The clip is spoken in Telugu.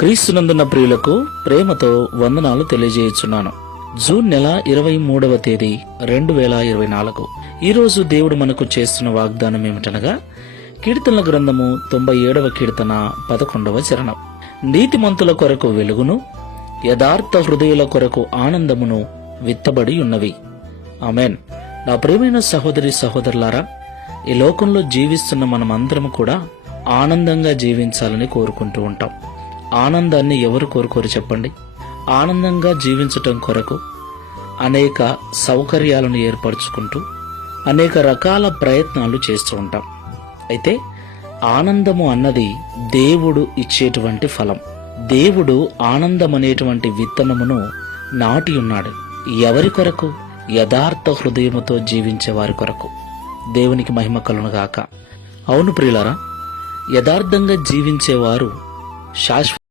క్రీస్తునందున్న ప్రియులకు ప్రేమతో వందనాలు తెలియజేయుచున్నాను. జూన్ నెల ఇరవై మూడవ తేదీ రెండు వేల ఇరవై నాలుగు. ఈరోజు దేవుడు మనకు చేస్తున్న వాగ్దానం ఏమిటనగా కీర్తనల గ్రంథము తొంభై ఏడవ కీర్తన పదకొండవ చరణం. నీతిమంతుల కొరకు వెలుగును యథార్థ హృదయుల కొరకు ఆనందమును విత్తబడి ఉన్నవి. అమెన్ నా ప్రియమైన సహోదరి సహోదరులారా ఈ లోకంలో జీవిస్తున్న మనమందరం కూడా ఆనందంగా జీవించాలని కోరుకుంటూ ఉంటాం. ఆనందాన్ని ఎవరు కోరుకోరు చెప్పండి? ఆనందంగా జీవించటం కొరకు అనేక సౌకర్యాలను ఏర్పరచుకుంటూ అనేక రకాల ప్రయత్నాలు చేస్తూ ఉంటాం. అయితే ఆనందము అన్నది దేవుడు ఇచ్చేటువంటి ఫలం. దేవుడు ఆనందం అనేటువంటి విత్తనమును నాటి ఉన్నాడు. ఎవరి కొరకు? యథార్థ హృదయముతో జీవించే వారి కొరకు. దేవునికి మహిమ కలునుగాక అవును ప్రియులారా యథార్థంగా జీవించేవారు శాశ్వత